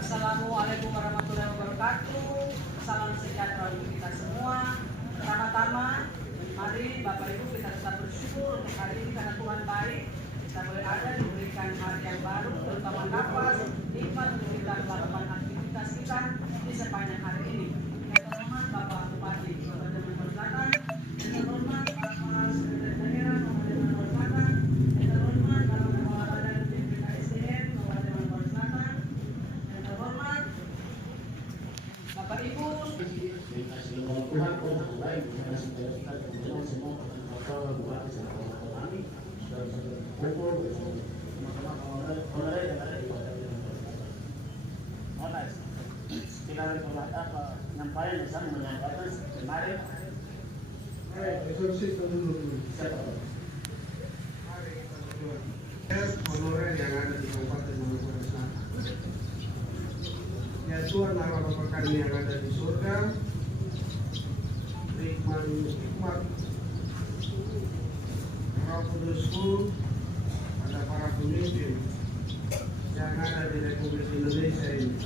Assalamualaikum warahmatullahi wabarakatuh. Salam sejahtera untuk kita semua. Pertama-tama, mari Bapak Ibu kita tetap bersyukur untuk hari ini karena Tuhan baik. Kita boleh ada diberikan hari yang baru, terutama nafas, nikmat untuk kita melakukan aktivitas kita di sepanjang hari ini. Yang terhormat Bapak Bupati Kabupaten Bogor Selatan, yang terhormat Bapak Sekretariat Daerah Kabupaten Bogor Selatan, yang terhormat Bapak Kepala Badan BPKSDM Kabupaten Bogor Selatan, yang terhormat Bapak Ibu. Penyampaian bisa menyampaikan kemarin. Honorer yang ada di Kabupaten Bogor Selatan. Ya Tuhan Allah Bapa kami yang ada di surga, nikmat Roh Kudus-Mu pada para pemimpin yang ada di Republik Indonesia ini,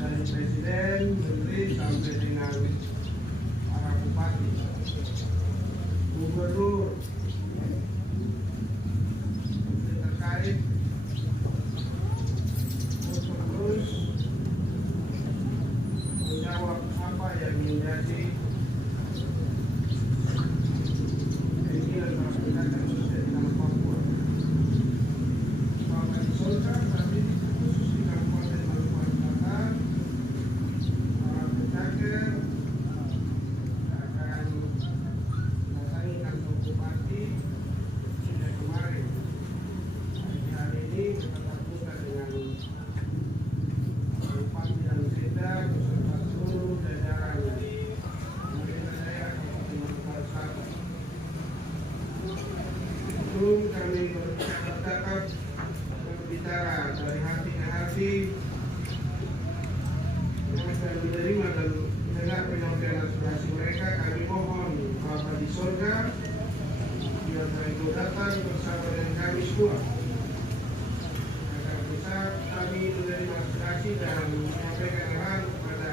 dari Presiden, Menteri sampai dengan para bupati, gubernur, menteri terkait untuk terus menjawab apa yang menjadi keinginan masyarakat khususnya di dalam Papua. Bapak di surga, tapi khusus di Kabupaten Maluku Selatan, para penjaga akan mendatangi kantor bupati sejak kemarin. Hari ini bertatap muka dengan Bupati dan Sekda beserta seluruh jajaran pemerintah daerah Kabupaten Bogor Selatan. Sebelum kami bercakap berbicara dari hati ke hati, yang saya menerima dan mendengar penyampaian aspirasi mereka, kami mohon Bapa di surga biar mereka datang bersama dengan kami semua agar bisa kami menerima aspirasi dan menyampaikan arahan kepada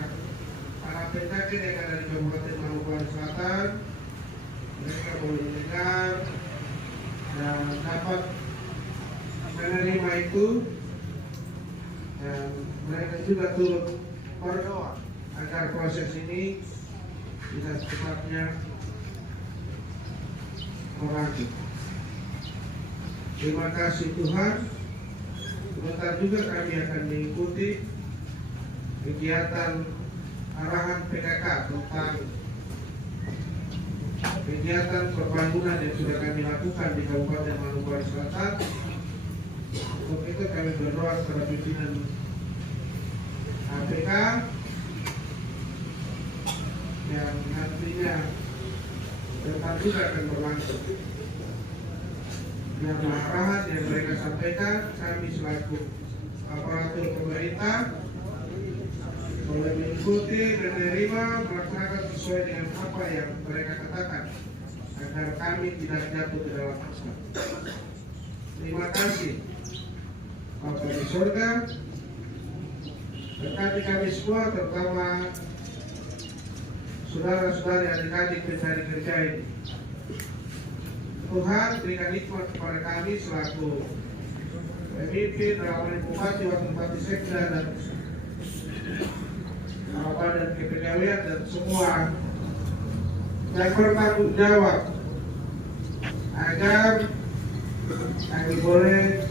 para pendaki yang ada di Kabupaten Maluku Selatan. Mereka boleh mendengar dan dapat menerima itu, dan mereka juga turut berdoa agar proses ini bisa secepatnya berlanjut. Terima kasih Tuhan. Sebentar juga kami akan mengikuti kegiatan arahan PKK tentang kegiatan pembangunan yang sudah kami lakukan di Kabupaten Maluku Selatan. Untuk itu kami berdoa kepada pimpinan APK yang nantinya tetap juga akan berlangsung. Yang arahan yang mereka sampaikan, kami selaku aparatur pemerintah boleh mengikuti, menerima, melaksanakan sesuai dengan apa yang mereka katakan agar kami tidak jatuh ke dalam hasrat. Terima kasih Bapa di surga, berkati kami semua, terutama saudara-saudari adik-adik pencari kerja ini. Tuhan berikan nikmat kepada kami selaku pemimpin, rawan bupati, wakil bupati, sekda dan badan kepegawaian dan semua yang bertanggung jawab agar kami boleh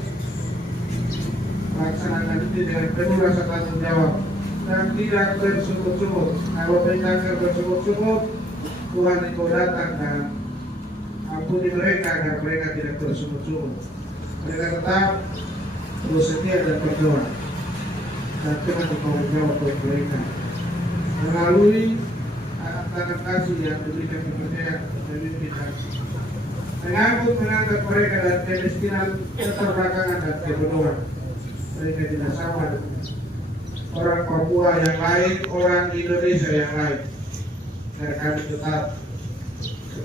melaksanakan itu dengan penuh rasa tanggung jawab dan tidak bersungut-sungut. Kalau penjaga bersungut-sungut, Tuhan itu datang dan ampuni mereka agar mereka tidak bersungut-sungut. Mereka tetap terus setia dan berdoa dan Tuhan bertanggung jawab buat mereka melalui anak-anak kasih yang diberikan kepercayaan pemimpin dan mengangkat mereka dari kemiskinan, keterbelakangan dan kebodohan. Mereka tidak sama orang Papua yang lain, orang Indonesia yang lain. Dan kami tetap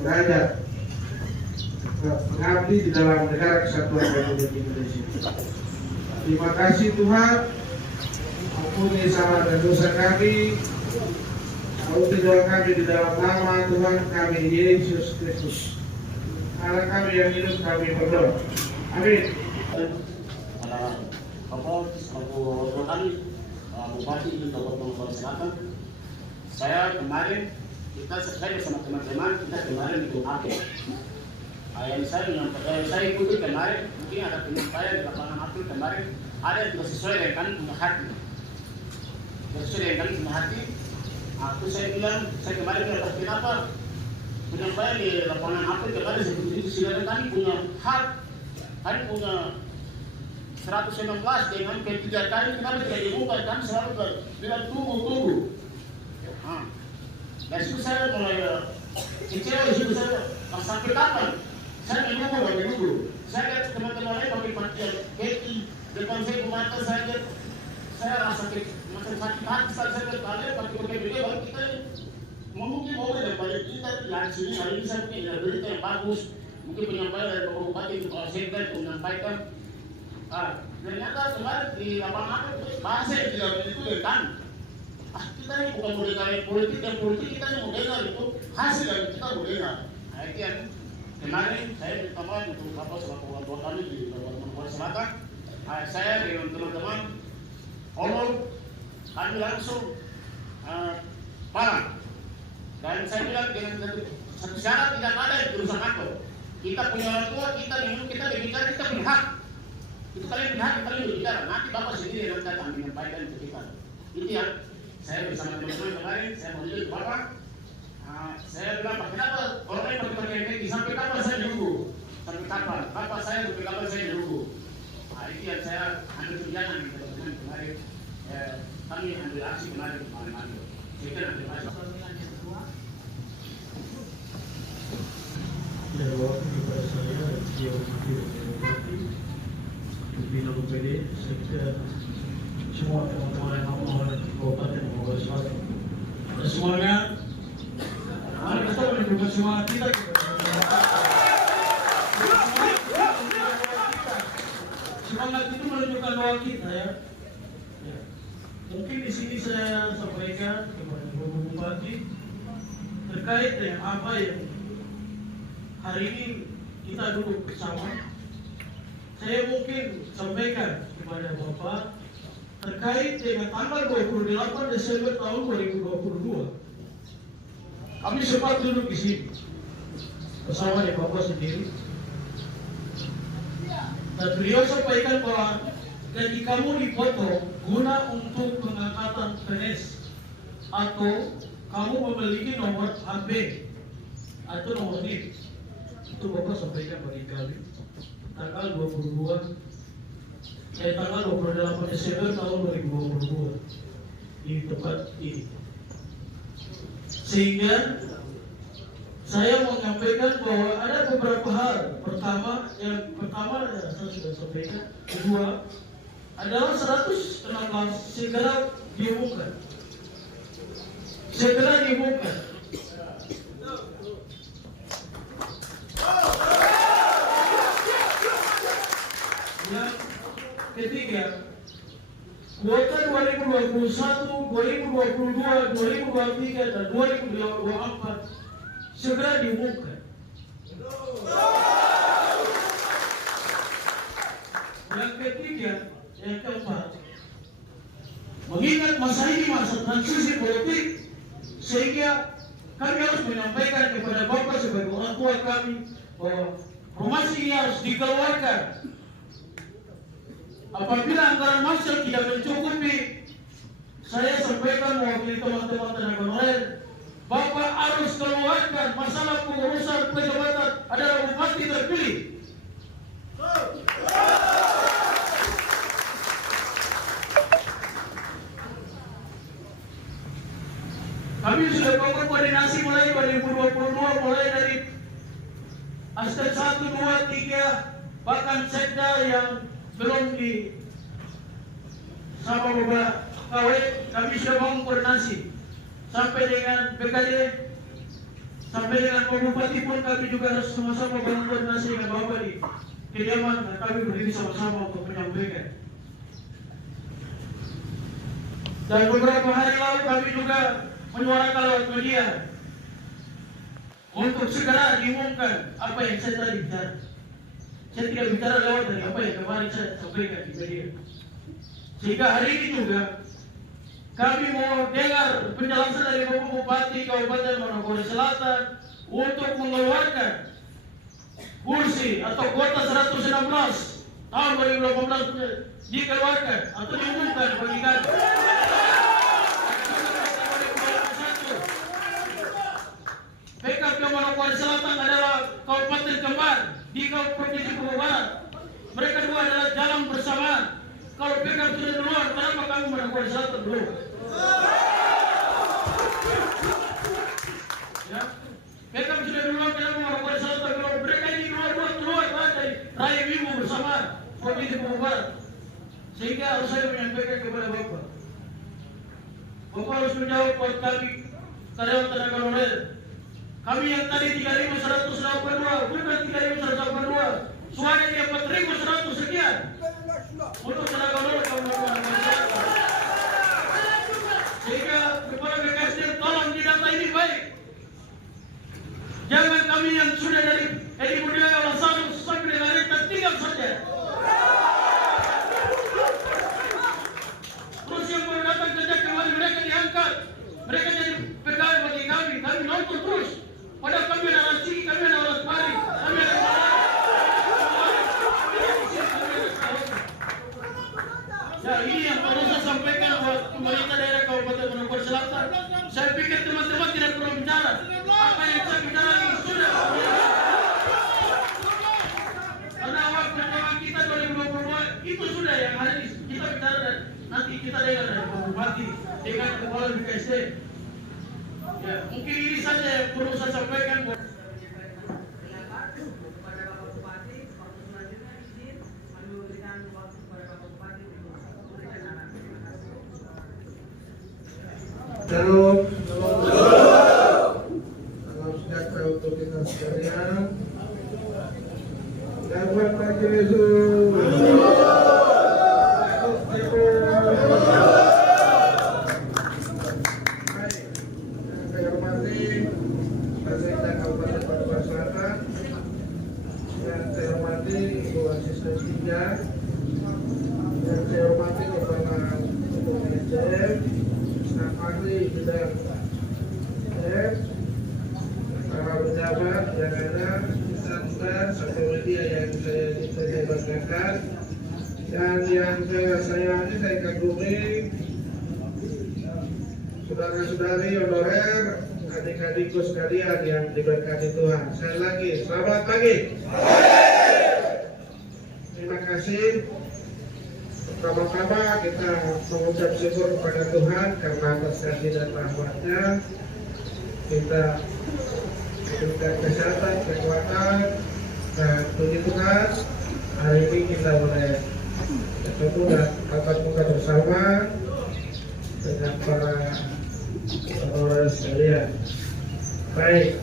belajar mengabdi di dalam negara kesatuan Republik Indonesia. Terima kasih Tuhan, ampuni salah dan dosa kami. Ampuni doa kami di dalam nama Tuhan kami Yesus Kristus. Allah kami yang hidup kami berdoa. Amin. Pada Bapak selaku kami Bupati dan Kabupaten Selatan, saya kemarin saya bersama teman-teman kita kemarin itu April. Yang saya ikuti kemarin mungkin ada penyampaian di lapangan April kemarin ada yang tidak sesuai dengan punya hati. Sesuai dengan punya hati. Aku saya bilang saya kemarin bilang kenapa penyampaian di lapangan April kemarin seperti itu silakan kami punya hak, kami punya 119 dengan P3 kali kenapa tidak dibuka, kami selalu bilang tunggu. Dari situ saya mulai kecewa di situ saya sampai kapan? Saya menunggu. Saya lihat teman-teman lain pakai pakaian kaki depan saya mata saya rasa macam sakit hati saat saya lihat kalian pakai beda baru kita mungkin mau daripada kita yang sini hari ini saya punya berita yang bagus mungkin penyampaian dari Bapak Bupati untuk Sekda untuk menyampaikan. Ternyata kemarin di lapangan bahasa yang tidak itu dengan kita ini bukan mau dengar politik kita ini mau dengar itu hasil yang kita mau dengar. Itu yang kemarin saya minta maaf untuk Bapak selaku ketua kami di Kabupaten Selatan. Saya dengan teman-teman ngomong kami langsung parang dan saya bilang dengan satu syarat tidak ada yang berusaha akal. Kita punya orang tua, kita berbicara, kita punya hak. Itu kalian punya hak, kalian berbicara. Nanti Bapak sendiri yang datang menyampaikan ke kita. Itu yang saya bersama teman-teman kemarin, saya menunjuk Bapak. Saya bilang, Pak, kenapa orang lain pakai pakaian kaki? Sampai kapan saya menunggu? Sampai kapan? Bapak saya sampai kapan saya menunggu? Itu yang saya ambil tunjangan di teman-teman kemarin. Kami ambil aksi kemarin. Saya kira ambil aksi. Dan waktu kepada saya dia Bupati Pimpinan UPD serta semua teman-teman yang menghormati Kabupaten Bogor Selatan dan semuanya mari kita menunjukkan semangat kita semangat itu menunjukkan doa kita ya. Mungkin di sini saya sampaikan kepada Bapak Bupati terkait dengan apa yang hari ini kita duduk bersama. Saya mungkin sampaikan kepada Bapak terkait dengan tanggal 28 Desember tahun 2022. Kami sempat duduk di sini bersama dengan Bapak sendiri. Dan beliau sampaikan bahwa gaji kamu dipotong guna untuk pengangkatan PNS atau kamu memiliki nomor HB atau nomor NIP. Itu Bapak sampaikan bagi kami tanggal 28 Desember tahun 2022 di tempat ini. Sehingga saya menyampaikan bahwa ada beberapa hal. Yang pertama saya sudah sampaikan. Kedua adalah 116 segera diumumkan. Yang ketiga, kuota 2021, 2022, 2023 dan 2024 segera diumumkan. Yang keempat, mengingat masa ini masa transisi politik, sehingga kami harus menyampaikan kepada Bapak sebagai orang tua kami bahwa formasi ini harus dikeluarkan. Apabila anggaran masuk tidak mencukupi, saya sampaikan mewakili teman-teman tenaga nelayan, Bapak harus keluarkan masalah pengurusan pejabatan adalah bupati terpilih. Kami sudah melakukan koordinasi mulai 2022, mulai dari aspek 1, 2, 3, bahkan sekda yang belum di sama beberapa KW, kami sudah bangun koordinasi sampai dengan BKD, sampai dengan Pak Bupati pun kami juga harus sama-sama bangun koordinasi dengan Bapak di kediaman dan kami berdiri sama-sama untuk menyampaikan. Dan beberapa hari lalu kami juga menyuarakan lewat media untuk segera diumumkan apa yang saya tadi bicara. Saya tidak bicara lewat dari apa yang kemarin saya sampaikan di media. Sehingga hari ini juga kami mau dengar penjelasan dari Bapak Bupati Kabupaten Manokwari Selatan untuk mengeluarkan kursi atau kuota 116 tahun 2018 dikeluarkan atau diumumkan bagi kami. PKP Manokwari Selatan adalah kabupaten kembar di Provinsi Papua Barat. Mereka dua adalah jalan bersamaan. Kalau PKP sudah duluan, kenapa kami Manokwari Selatan belum? Ya, PKP sudah duluan, kenapa Manokwari Selatan belum? Mereka ini keluar dari Raya Bimbo bersamaan Provinsi Papua Barat. Sehingga harus saya menyampaikan kepada Bapak. Bapak harus menjawab buat kami karyawan tenaga honorer. Kami yang tadi 3.182, bukan 3.182, suaranya 4.100 sekian. Untuk tenaga honorer kabupaten. Sehingga kepada BKSDM tolong didata ini baik. Jangan kami yang sudah dari Edi Budaya Walasano sampai dengan Rita tinggal saja. Terus yang baru datang sejak kemarin mereka diangkat. Mereka jadi pegawai bagi kami nonton terus. Padahal kami ada narasi, kami ada olah pari, kami ada ya ini yang perlu saya sampaikan buat pemerintah daerah Kabupaten Manokwari Selatan. Saya pikir teman-teman tidak perlu bicara. Apa yang saya bicara ini sudah. Karena awal pertemuan kita 2022 itu sudah yang hari ini kita bicara dan nanti kita dengar dari Pak Bupati dengan Kepala BKSD. Ya, mungkin ini saja yang perlu saya sampaikan buat kepada Bapak Bupati. Waktu selanjutnya izin kami memberikan waktu kepada Bapak Bupati untuk memberikan arahan. Terima kasih. Shalom. Salam sejahtera untuk kita sekalian. Selamat pagi Yesus. Saya hormati Pemerintah Kabupaten Manokwari Selatan. Yang saya hormati Ibu Asisten 3. Yang saya hormati Kepala Umum SDM, staf ahli bidang SDM, para pejabat yang ada, insan satu media yang saya banggakan, dan yang saya sayangi, saya kagumi, saudara-saudari honorer, adik-adikku sekalian yang diberkati Tuhan. Sekali lagi, selamat pagi. Terima kasih. Pertama-tama kita mengucap syukur kepada Tuhan karena atas kasih dan rahmat-Nya kita diberikan kesehatan, kekuatan, dan puji Tuhan hari ini kita boleh bertemu dan tatap muka bersama dengan para honorer sekalian. Baik,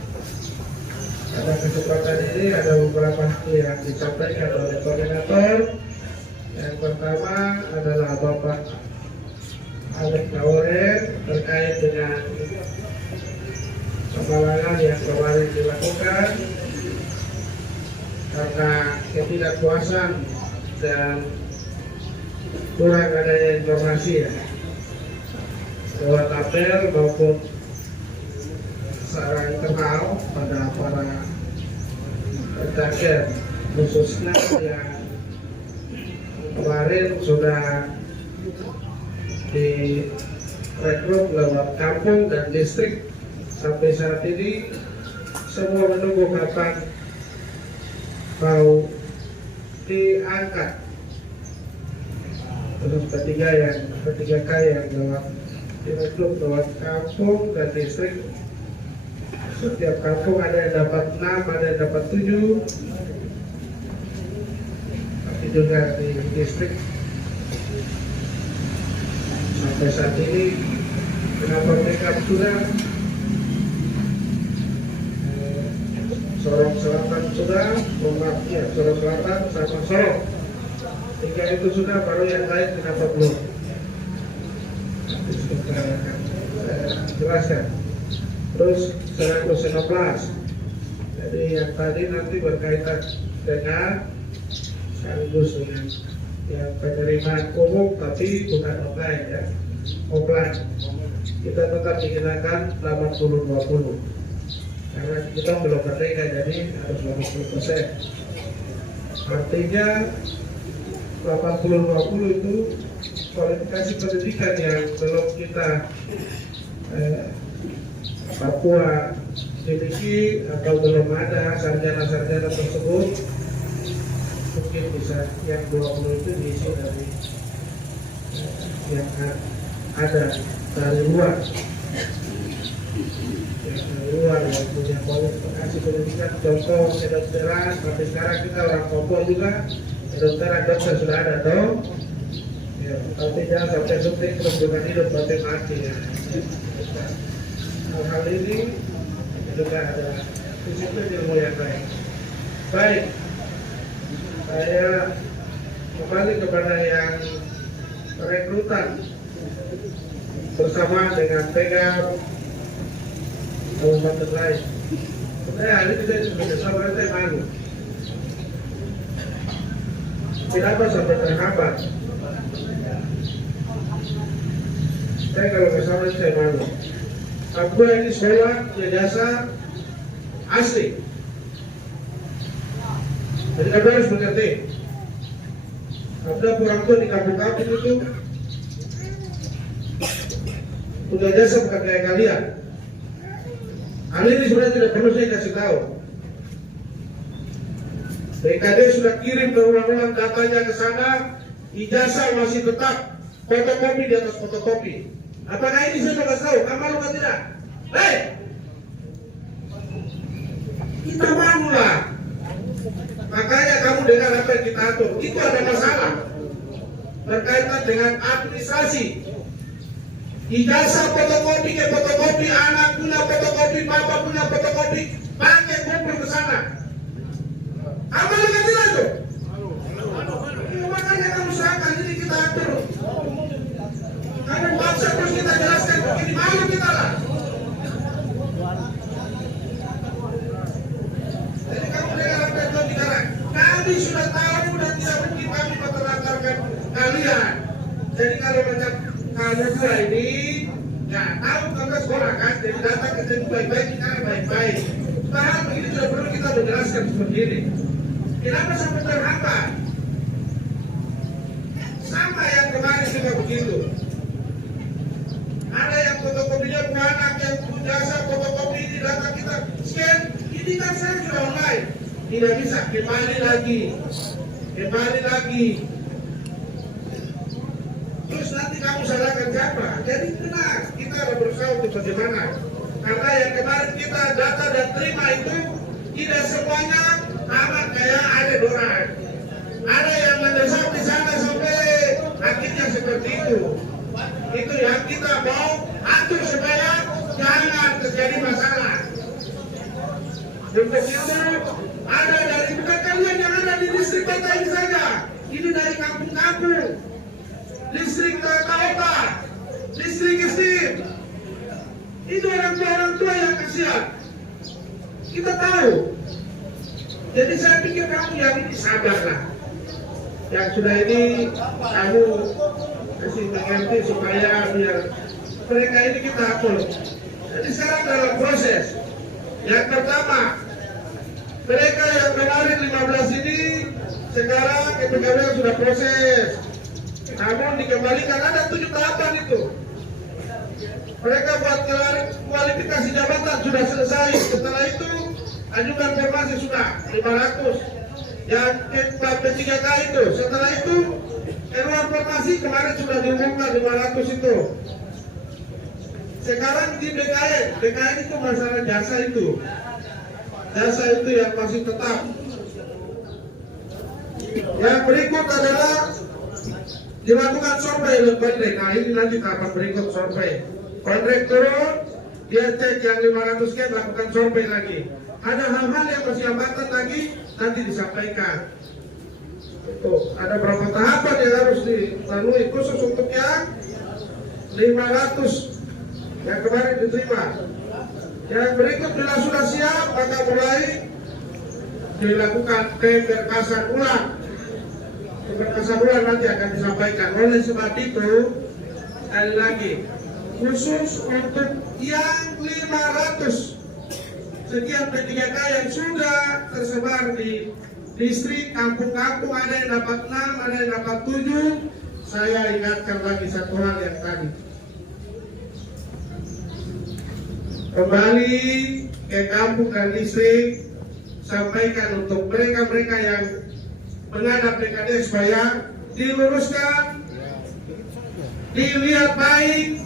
pada kesempatan ini ada beberapa hal yang disampaikan oleh koordinator. Yang pertama adalah Bapak Alex Laure terkait dengan pemalangan yang kemarin dilakukan karena ketidakpuasan dan kurang adanya informasi ya, lewat tabel maupun secara internal pada para pedagang khususnya yang kemarin sudah direkrut lewat kampung dan distrik. Sampai saat ini semua menunggu kapan mau diangkat. Terus ketiga K yang lewat direkrut lewat kampung dan distrik. Setiap kampung ada yang dapat 6, ada yang dapat 7. Juga di distrik sampai saat ini kenapa mereka sudah Sorong Selatan sudah, Sorong Selatan sama Sorong 3 itu sudah, baru yang lain kenapa belum? jelaskan. Terus 116. Jadi yang tadi nanti berkaitan dengan sekaligus dengan yang penerimaan umum tapi bukan online ya, offline. Kita tetap menggunakan 80-20 karena kita belum merdeka, jadi harus 80%. Artinya 80-20 itu kualifikasi pendidikan yang belum kita Papua miliki atau belum ada sarjana-sarjana tersebut, mungkin bisa yang 20 itu diisi dari yang ada dari luar, yang punya kualifikasi pendidikan. Contoh kedokteran, sampai sekarang kita orang Papua juga kedokteran dokter sudah ada toh ya, tapi jangan sampai suntik terus bukan hidup sampai mati ya. Hal ini juga ada disiplin ilmu yang baik. Baik, saya kembali kepada yang rekrutan bersama dengan Pegam kabupaten lain. Saya hari ini sebagai sahabat saya malu. Kenapa sampai terhambat? Saya kalau kesana saya malu. Aku ini sekolah jasa asli. Jadi kami harus mengerti. Ada orang tua di kampung-kampung itu udah jasa bukan kayak kalian. Hal ini sebenarnya tidak perlu saya kasih tahu. BKD sudah kirim berulang-ulang datanya ke sana, ijazah masih tetap fotokopi di atas fotokopi. Apakah ini saya mau kasih tahu? Kamu malu atau tidak? Hei! Kita malu lah. Makanya kamu dengar apa yang kita atur. Itu ada masalah berkaitan dengan administrasi. Ijazah fotokopi ke fotokopi, anak punya fotokopi, bapak punya fotokopi, pakai kumpul ke sana. Apa yang tidak itu? Makanya kamu serahkan, jadi kita atur. Kamu paksa terus kita jelaskan begini, malu kita lah. Jadi kamu dengar apa yang kau bicara. Kami sudah tahu dan tidak mungkin kami menelantarkan kalian. Jadi kalau macam kamu dua ini, ya tahu kamu sekolah kan, jadi datang ke sini baik-baik, kita baik-baik. Padahal begini tidak perlu kita menjelaskan seperti ini. Kenapa sampai terhambat? Sama yang kemarin juga begitu. Ada yang fotokopinya punya anak, yang jasa fotokopi ini datang kita scan. Ini kan saya sudah online. Tidak bisa, kembali lagi. Terus nanti kamu salahkan siapa? Jadi benar, kita harus berusaha untuk bagaimana. Karena yang kemarin kita data dan terima itu tidak semuanya amat kayak ada orang. Ada yang mendesak di sana sampai akhirnya seperti itu. Itu yang kita mau atur supaya jangan terjadi masalah. Untuk itu ada dari bukan kalian yang ada di distrik kota ini saja. Ini dari kampung-kampung, distrik Kota, distrik Istim. Itu orang tua yang kasihan. Kita tahu. Jadi saya pikir kamu yang ini sabarlah. Yang sudah ini kamu kasih mengerti supaya biar mereka ini kita atur. Jadi sekarang dalam proses. Yang pertama, mereka yang kemarin 15 ini sekarang KPKB sudah proses. Namun dikembalikan ada 7 tahapan itu. Mereka buat kualifikasi jabatan sudah selesai. Setelah itu ajukan formasi sudah 500. Yang P3K itu. Setelah itu keluar formasi kemarin sudah diumumkan 500 itu. Sekarang di BKN itu masalah jasa itu. Jasa itu yang masih tetap. Yang berikut adalah dilakukan survei oleh kontrak. Nah ini nanti tahapan berikut survei. Kontrak turun, dia cek yang 500 kan lakukan survei lagi. Ada hal-hal yang masih hambatan lagi nanti disampaikan. Itu ada berapa tahapan yang harus dilalui khusus untuk yang 500 yang kemarin diterima. Yang berikut bila sudah siap maka mulai dilakukan pemberkasan ulang. Pemberkasan ulang nanti akan disampaikan. Oleh sebab itu sekali lagi khusus untuk yang 500 sekian P3K yang sudah tersebar di distrik, kampung-kampung, ada yang dapat 6, ada yang dapat 7. Saya ingatkan lagi satu hal yang tadi. Kembali ke kampung dan distrik, sampaikan untuk mereka-mereka yang menghadap PKD supaya diluruskan, dilihat baik.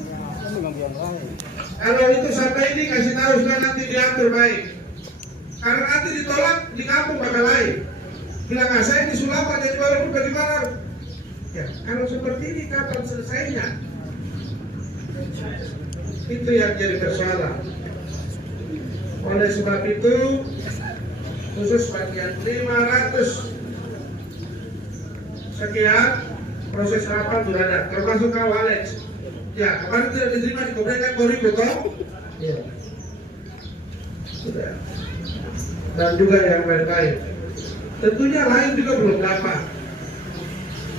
Kalau itu sampai ini kasih tahu sudah nanti diatur baik. Karena nanti ditolak di kampung bakal lain. Bilang saya di Sulawesi jadi baru bagaimana? Ya, kalau seperti ini kapan selesainya? Itu yang jadi persoalan. Oleh sebab itu khusus bagian 500 sekian proses rapat sudah ada, termasuk kau Alex. Ya, kemarin tidak diterima di Kobreka Koribu toh? Iya. Sudah. Dan juga yang lain-lain. Tentunya lain juga belum dapat.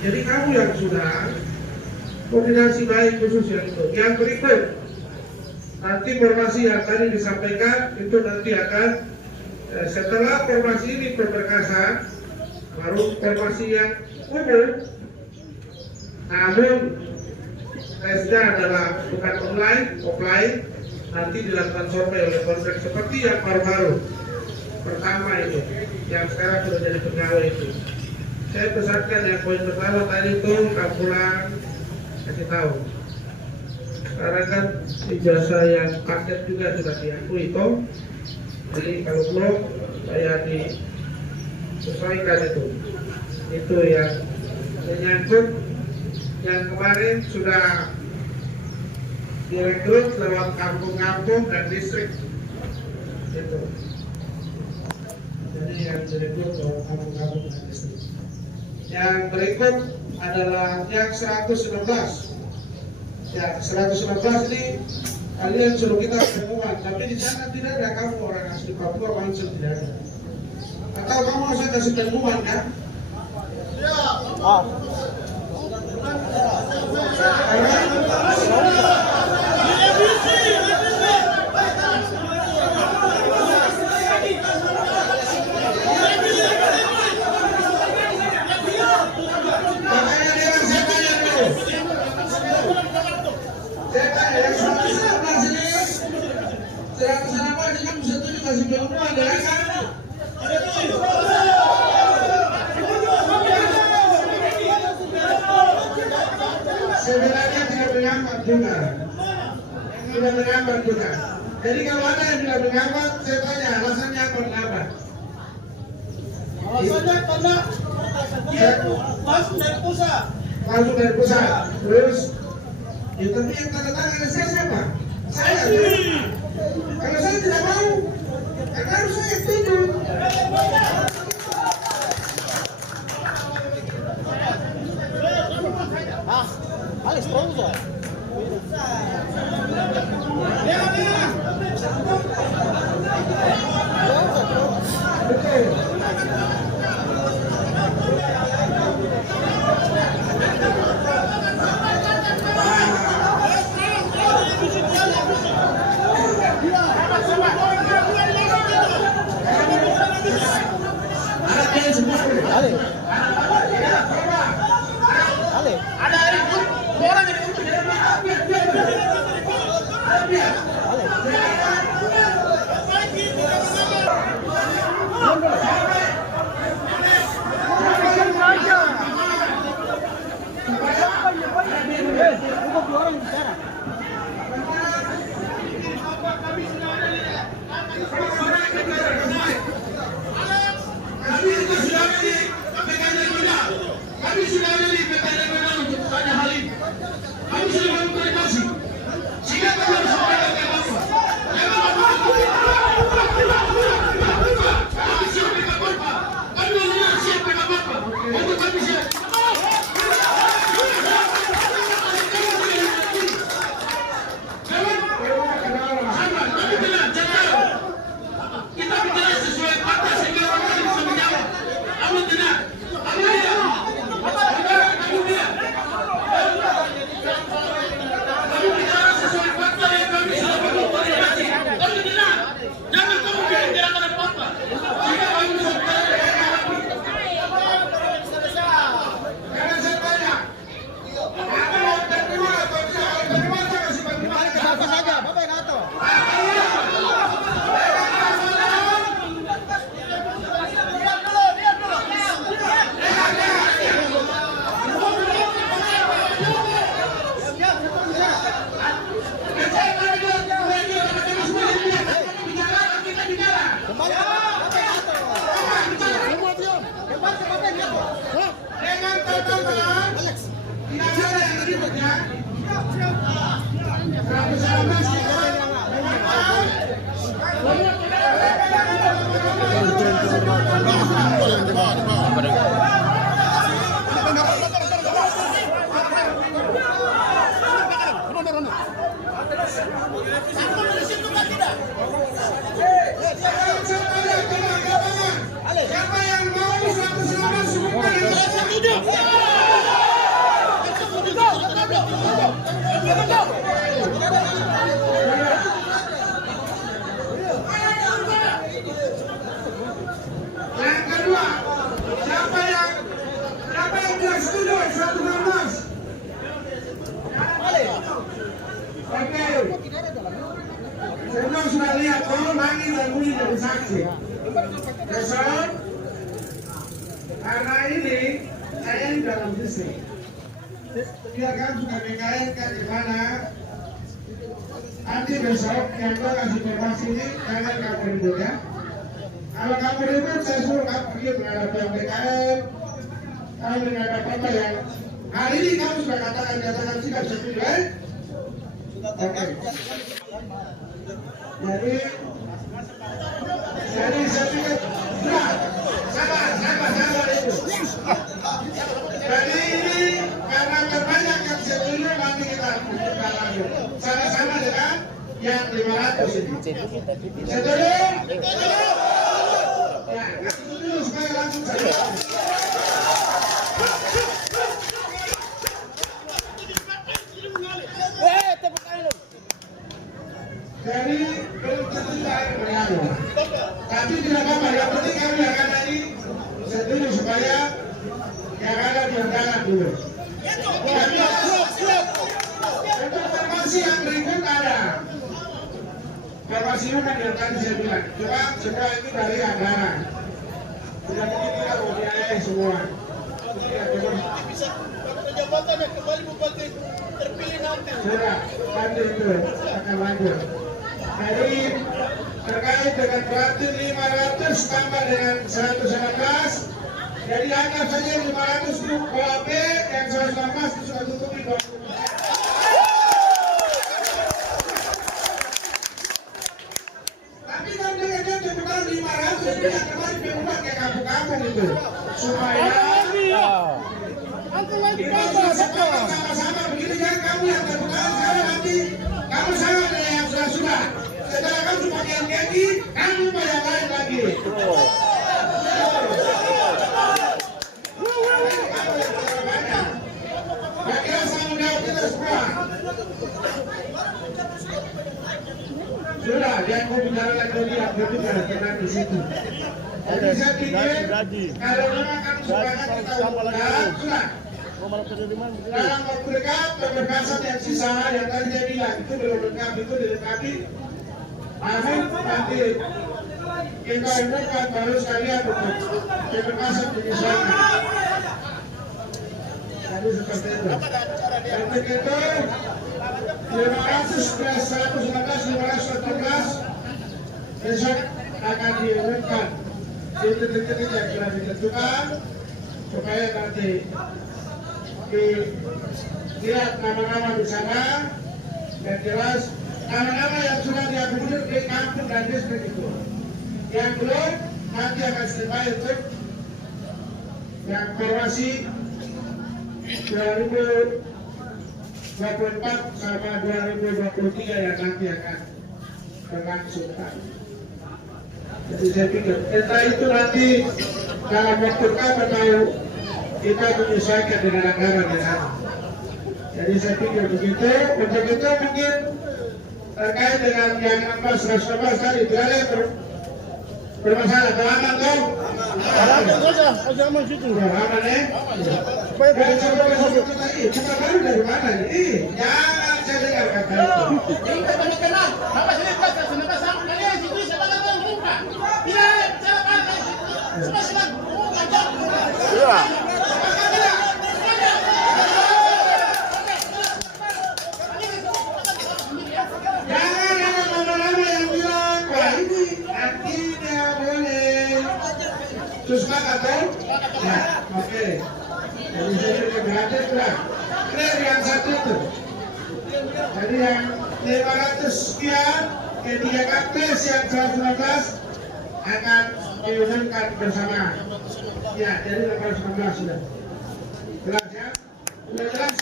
Jadi kamu yang sudah koordinasi baik khusus yang itu. Yang berikut, nanti formasi yang tadi disampaikan itu nanti akan setelah formasi ini pemberkasan, baru formasi yang umum. Namun tesnya adalah bukan online, offline. Nanti dilakukan survei oleh Polsek seperti yang baru-baru pertama itu, yang sekarang sudah jadi pegawai itu. Saya pesankan yang poin pertama tadi itu kamu pulang kasih tahu. Sekarang kan ijazah yang paket juga sudah diakui toh. Jadi kalau belum saya disesuaikan itu. Itu yang menyangkut yang kemarin sudah direkrut lewat kampung-kampung dan distrik. Itu. Jadi yang direkrut lewat kampung-kampung dan distrik. Yang berikut adalah yang 119. Ya, 119 ini kalian suruh kita ketemuan, tapi di sana tidak ada kamu orang asli Papua, langsung tidak ada. Atau kamu mau saya kasih pengumuman kan? Ya. Sebenarnya tidak menghambat juga. Tidak menghambat juga. Jadi kalau ada yang tidak menghambat, saya tanya alasannya apa menghambat? Alasannya karena dia masuk dari pusat. Masuk dari pusat. Terus, ya tapi yang tanda tangan saya siapa? Saya. Kalau saya tidak mau, kan harus saya setuju. Alex, sponsor. Kami sudah ada di PKD untuk tanya hal ini. Kami sudah berkomunikasi. Sehingga kami harus sampaikan ke Bapak. Kami siap dengan Bapak. Kami siap dengan Bapak. Untuk kami siap. berikutnya 119 siapa yang mau 119 sebutkan yang kedua, siapa yang bilang setuju 116? Oke, semua sudah lihat kalau manggil dan bunyi dari saksi. Besok, karena ini saya di dalam bisnis. Biarkan sudah dikaitkan di mana. Nanti besok yang gue kasih informasi ini jangan kamu ribut ya. Kalau kamu ribut saya suruh kamu pergi menghadap yang BKN. Kamu menghadap apa yang hari ini kamu sudah katakan sikap setuju ya. Oke. Jadi saya pikir sudah sabar itu. Jadi ini karena terbanyak yang setuju nanti kita butuhkan lagi. Sama-sama dengan yang 500 ini. Setuju? Ya, setuju supaya langsung saja. Jadi belum tentu tidak berlaku. Tapi tidak apa-apa. Yang penting kami akan lagi setuju supaya yang ada di undangan dulu. Untuk informasi yang berikut ada. Informasi yang tadi saya bilang. Coba semua itu dari anggaran. Tidak mungkin kita membiayai semua. Jabatan yang kembali bupati terpilih nanti. Sudah, nanti itu akan lanjut. Jadi terkait dengan berarti 500 tambah dengan 119. Jadi anggap saja 500 itu OAP, yang 119 itu sudah tutupi 20%. Tapi kan dengan dia temukan 500 itu yang kemarin dibuat kayak kampung-kampung itu. Supaya kita sama-sama begini kan kamu yang terbuka sekarang nanti kamu sama dengan yang sudah. Setelah kamu cuma yang kaki, kamu mau yang lain lagi. Kira-kira sama jawab kita semua. Sudah, dia mau bicara lagi yang berbicara karena di situ. Jadi saya pikir kalau memang kamu sepakat kita umumkan, sudah. Dalam waktu dekat pemberkasan yang sisa yang tadi saya bilang itu belum lengkap, itu dilengkapi. Namun nanti kita umumkan baru sekalian untuk pemberkasan penyesuaian. Jadi seperti itu. Untuk itu 500 plus 119, 514 besok akan diumumkan di titik-titik yang sudah ditentukan supaya nanti dilihat nama-nama di sana dan jelas nama-nama yang sudah diakomodir di kampung dan distrik itu. Yang belum nanti akan standby untuk yang formasi 2024 sama 2023 yang nanti akan berlangsung. Jadi saya pikir entah itu nanti dalam waktu kapan atau kita menyesuaikan dengan anggaran yang ada. Jadi saya pikir begitu. Untuk itu mungkin terkait dengan yang 119 tadi tidak ada yang bermasalah. Aman dong? Aman situ. Aman ya? Dan sampai besok tadi kita baru dari mana nih? Jangan saya dengar kata itu. Kita banyak kenal. Bapak sini kata sebentar sama kalian situ saya bakal buka. Tidak, saya bakal semua buka. Iya. Jangan ada nama-nama yang bilang wah ini akhirnya boleh. Terus atau? Ya, oke. Jadi saya pikir berarti sudah. Yang satu Jadi yang 500 sekian ketiga kaptes yang 119 akan diumumkan bersama. Ya, jadi 819 sudah. Jelas ya? Sudah jelas?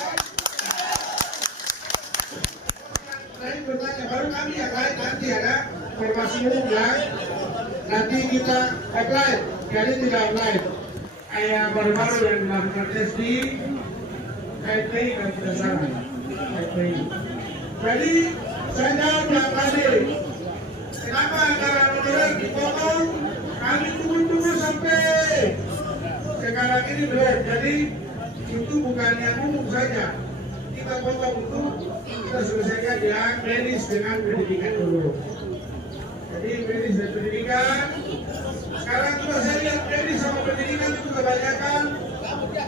Lain bertanya, baru kami yang lain nanti ada formasi umum ya. Nanti kita offline, jadi tidak online. Kayak baru-baru yang dilakukan tes di KPI dan tidak salah. KPI. Jadi saya jawab yang tadi. Kenapa antara modern dipotong? Kami tunggu sampai sekarang ini belum. Jadi itu bukan yang umum saja. Kita potong itu kita selesaikan yang medis dengan pendidikan dulu. Jadi medis dan pendidikan. Sekarang juga saya lihat medis sama pendidikan itu kebanyakan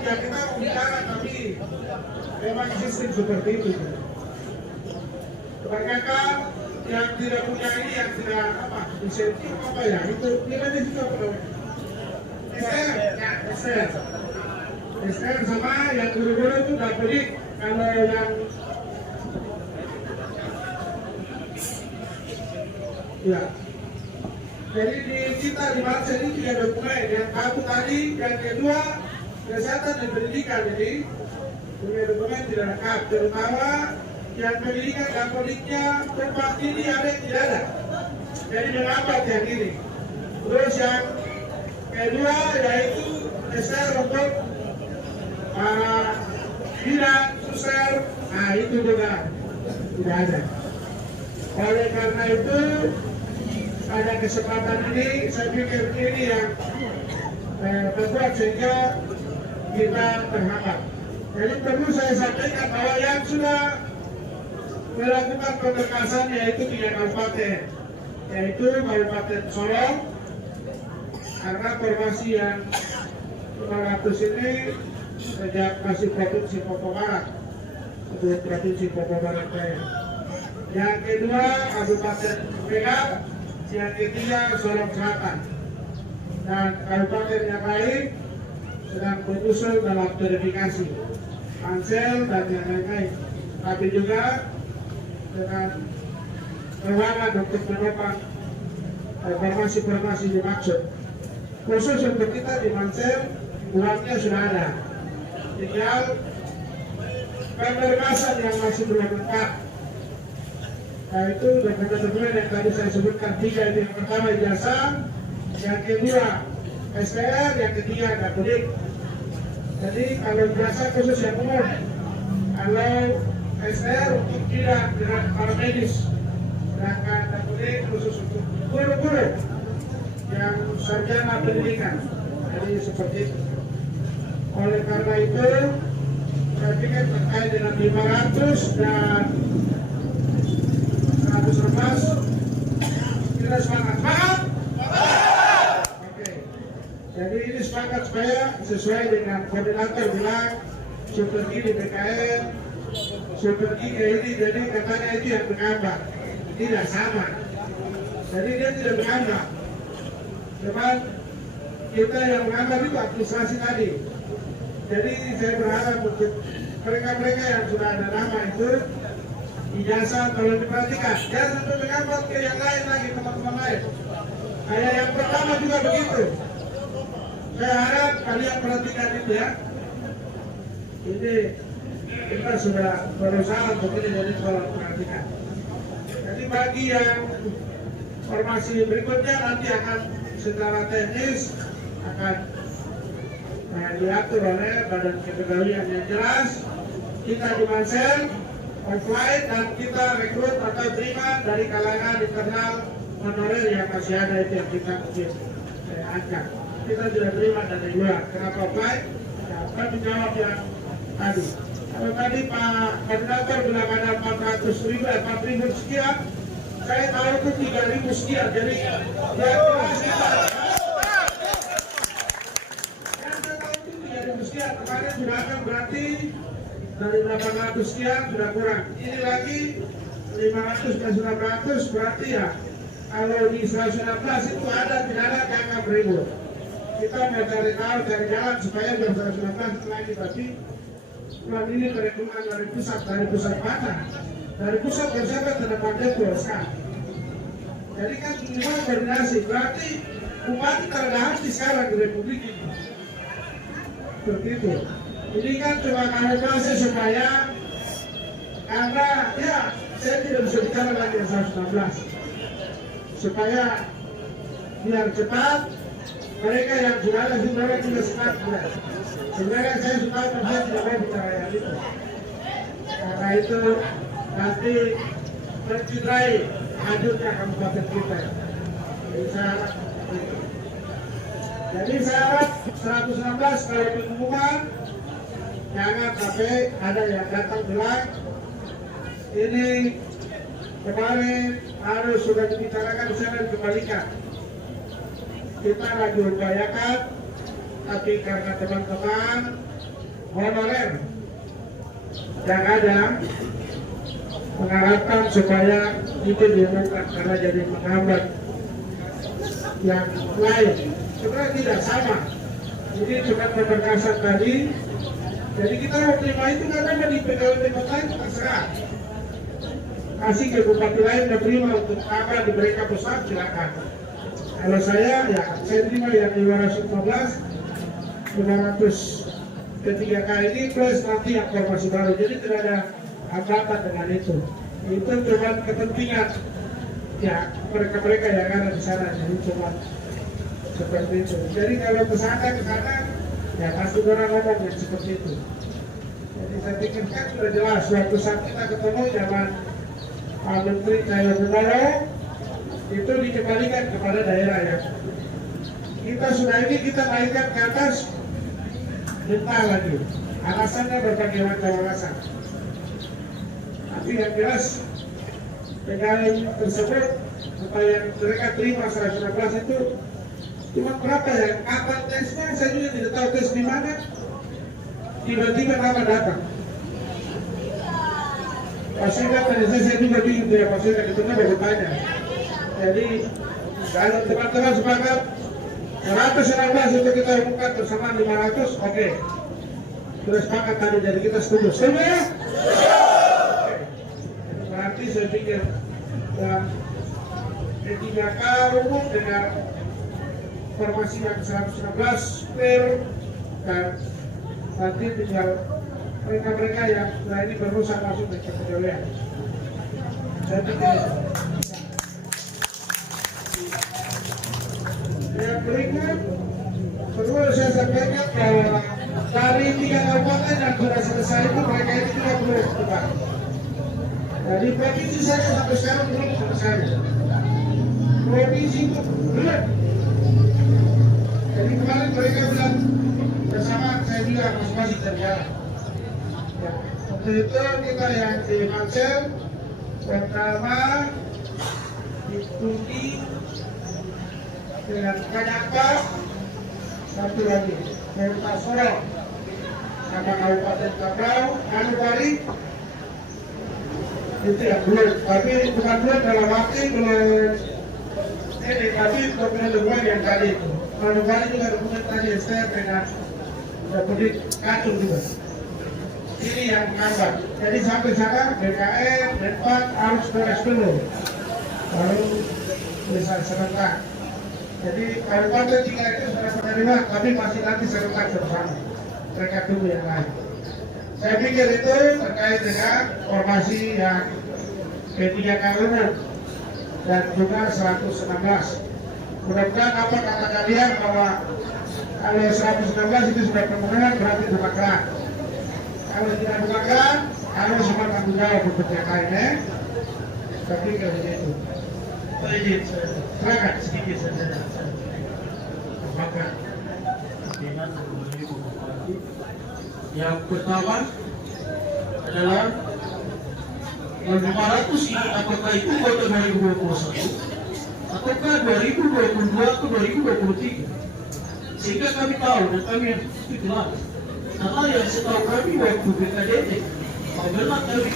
ya kita bicara tapi memang sistem seperti itu. Kebanyakan yang tidak punya ini, yang tidak apa, insentif apa ya, itu medis juga perlu. SR sama yang guru-guru itu udah beli. Kalau yang ya, jadi di kita di bangsa ini tidak dokumen. Yang satu tadi, yang kedua kesehatan dan pendidikan. Jadi punya dokumen tidak lengkap, terutama yang pendidikan dan politiknya tempat ini ada yang tidak ada. Jadi menghambat yang ini. Terus yang kedua yaitu SR untuk bidan, suster, nah itu juga tidak ada. Oleh karena itu pada kesempatan ini saya pikir ini yang membuat sehingga kita terhambat. Jadi perlu saya sampaikan bahwa yang sudah melakukan pemberkasan yaitu 3 kabupaten, yaitu Kabupaten Sorong, karena formasi yang 500 ini sejak masih Provinsi Papua Barat, untuk Provinsi Papua Barat Jaya. Yang kedua Kabupaten Medan, yang ketiga Sorong Selatan, dan kabupaten yang lain sedang menyusul dalam verifikasi Pansel dan yang lain-lain. Tapi juga dengan ruangan untuk menopang formasi-formasi dimaksud. Khusus untuk kita di Pansel, uangnya sudah ada. Tinggal pemberkasan yang masih belum lengkap. Nah itu dokumen-dokumen yang tadi saya sebutkan 3 itu. Yang pertama ijazah, yang kedua STR, yang ketiga dapodik. Jadi kalau ijazah khusus yang umum, kalau STR untuk tidak dengan para medis, sedangkan dapodik khusus untuk guru-guru yang sarjana pendidikan. Jadi seperti itu. Oleh karena itu, saya pikir terkait dengan 500 dan 111, kita semangat. Semangat? Oke. Jadi ini semangat supaya sesuai dengan koordinator bilang super di BKN, super ini jadi katanya itu yang mengambang. Tidak sama. Jadi dia tidak mengambang. Cuman kita yang mengambang itu administrasi tadi. Jadi saya berharap untuk mereka-mereka yang sudah ada nama itu ijazah tolong diperhatikan. Jangan sampai mengambang ke yang lain lagi, teman-teman lain. Kayak yang pertama juga begitu. Saya harap kalian perhatikan itu ya. Ini kita sudah berusaha untuk ini, jadi tolong perhatikan. Jadi bagi yang formasi berikutnya nanti akan secara teknis akan diatur oleh badan kepegawaian yang jelas. Kita di Pansel offline dan kita rekrut atau terima dari kalangan internal honorer yang masih ada itu yang kita mungkin angkat. Kita tidak terima dari luar. Kenapa offline? Ya, kami jawab yang tadi. Kalau tadi Pak Koordinator bilang ada 4.000 sekian, saya tahu itu 3.000 sekian. Jadi ya jelas kita. Sekian kemarin sudah akan berarti dari 800 sekian sudah kurang. Ini lagi 500 dan 900 berarti ya kalau di 116 itu ada tidak ada jangka beribu. Kita mau cari tahu cari jalan supaya biar 119 lagi, tapi uang ini direkrutkan dari pusat mana? dari pusat bersama tenaga desa. Jadi kan minimal koordinasi, berarti umat terada hati sekarang di Republik ini. Seperti itu. Ini kan cuma kalkulasi supaya, karena ya saya tidak bisa bicara lagi yang 116, supaya biar cepat mereka yang sudah ada sebenarnya juga sekat. Sebenarnya saya suka saya tidak mau bicara yang itu, karena itu nanti mencederai hancurnya kabupaten kita. Jadi saya harap 116 kalau pengumuman jangan sampai ada yang datang bilang ini kemarin harus sudah dibicarakan di sana dikembalikan. Kita lagi upayakan, tapi karena teman-teman honorer yang ada mengharapkan supaya itu diumumkan karena jadi menghambat yang lain. Sebenarnya tidak sama. Ini cuma pemberkasan tadi. Jadi kita mau terima itu karena di pegawai tempat lain terserah. Kasih ke bupati lain dan terima untuk apa di mereka besar silakan. Kalau saya ya saya terima yang 515, 500 ketiga kali ini plus nanti yang formasi baru. Jadi tidak ada hambatan dengan itu. Itu cuma kepentingan ya mereka yang ada di sana. Jadi cuma seperti itu. Jadi kalau ke sana ya pasti orang ngomong yang seperti itu. Jadi saya pikir kan sudah jelas suatu saat kita ketemu zaman Pak Menteri Cahyokumolo itu dikembalikan kepada daerah ya. Kita sudah ini kita naikkan ke atas minta lagi. Alasannya berbagai macam alasan. Tapi yang jelas pegawai tersebut apa yang mereka terima 116 itu cuma berapa ya? Kapan tesnya saya juga tidak tahu tes di mana. Tiba-tiba nama datang. Pasirkan tadi saya juga bingung ya pasirkan itu baru tanya. Jadi kalau teman-teman sepakat 116 itu kita umumkan bersama 500, oke. Sudah sepakat tadi jadi kita setuju. Setuju ya? Berarti saya pikir ya, P3K umum dengan formasi yang 116 per dan nanti tinggal mereka yang setelah ini berusaha masuk ke kepegawaian. Saya pikir yang berikut perlu saya sampaikan bahwa dari 3 kabupaten yang sudah selesai itu mereka itu tidak perlu debat. Dari provinsi saya sampai sekarang belum selesai. Provinsi itu belum. Jadi kemarin mereka bilang bersama saya juga masing-masing terjalan. Ya, waktu itu kita yang di Mansel pertama diikuti dengan Kanyapa, satu lagi Delta Sorong sama Kabupaten Kaprau, Anubari itu yang belum, tapi bukan belum dalam waktu belum ini, tapi dokumen yang tadi itu Anubari juga dokumen tadi STR dengan dokumen kacung juga. Ini yang menghambat. Jadi sampai sana BKN, Denpak harus beres dulu, baru bisa serentak. Jadi kabupaten 3 itu sudah menerima, tapi masih nanti serentak bersama. Mereka tunggu yang lain. Saya pikir itu terkait dengan formasi yang P3K umum dan juga 116. Mudah-mudahan apa kata kalian bahwa kalau 116 itu sudah pemenangan berarti demokrat. Kalau tidak demokrat, harus semua tanggung jawab untuk yang lain. Tapi kalau begitu. Izin silakan sedikit saja. Maka yang pertama adalah 500 ini apakah itu kota 2021 ataukah 2022 atau 2023? Sehingga kami tahu dan kami yang itu jelas. Karena yang setahu kami waktu BKDT apabila kami